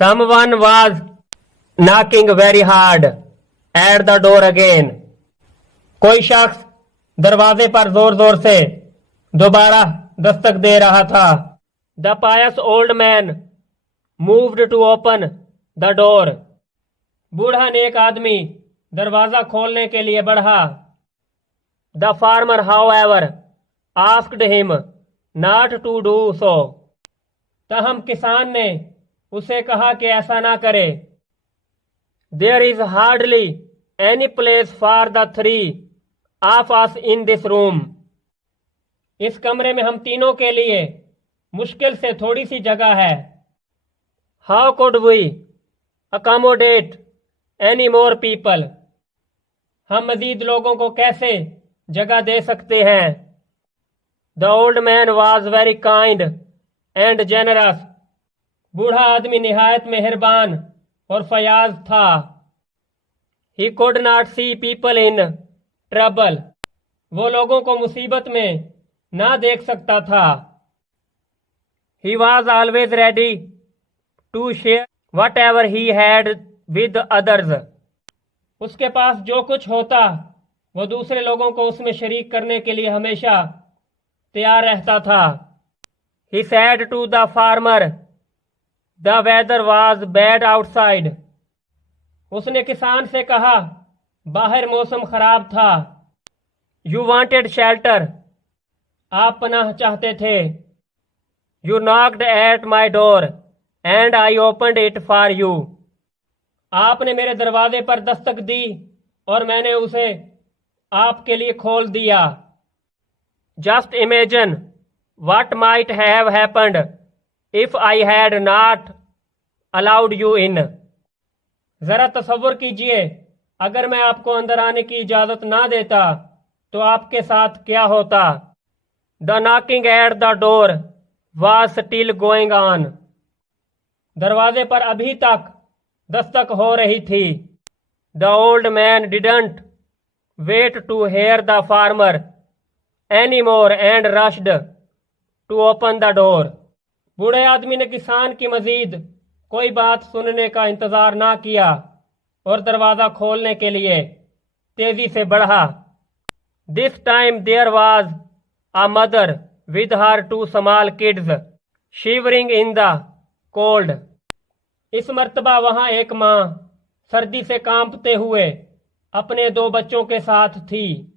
Someone was knocking very hard at the door again. कोई शख्स दरवाजे पर जोर जोर से दोबारा दस्तक दे रहा था. The pious old man moved to open the door. बूढ़ा नेक आदमी दरवाजा खोलने के लिए बढ़ा. The farmer, however, asked him not to do so. तहम किसान ने उसे कहा कि ऐसा ना करे. There is hardly any place for the three of us in this room. इस कमरे में हम तीनों के लिए मुश्किल से थोड़ी सी जगह है. How could we accommodate any more people? हम मजीद लोगों को कैसे जगह दे सकते हैं? The old man was very kind and generous. बूढ़ा आदमी निहायत मेहरबान और फयाज था. He could not see people in trouble. वो लोगों को मुसीबत में ना देख सकता था. He was always ready to share whatever he had with others. उसके पास जो कुछ होता वो दूसरे लोगों को उसमें शरीक करने के लिए हमेशा तैयार रहता था. He said to the farmer, the weather was bad outside. उसने किसान से कहा बाहर मौसम खराब था. You wanted shelter. आप पनाह चाहते थे. You knocked at my door and I opened it for you. आपने मेरे दरवाजे पर दस्तक दी और मैंने उसे आपके लिए खोल दिया. Just imagine what might have happened if I had not allowed you in. जरा तसव्वुर कीजिए अगर मैं आपको अंदर आने की इजाजत ना देता तो आपके साथ क्या होता. The knocking at the door was still going on. दरवाजे पर अभी तक दस्तक हो रही थी. The old man didn't wait to hear the farmer anymore and rushed to open the door. बूढ़े आदमी ने किसान की मजीद कोई बात सुनने का इंतजार ना किया और दरवाजा खोलने के लिए तेजी से बढ़ा. This time there was a mother with her two small kids shivering in the cold. इस मर्तबा वहां एक माँ सर्दी से कांपते हुए अपने दो बच्चों के साथ थी.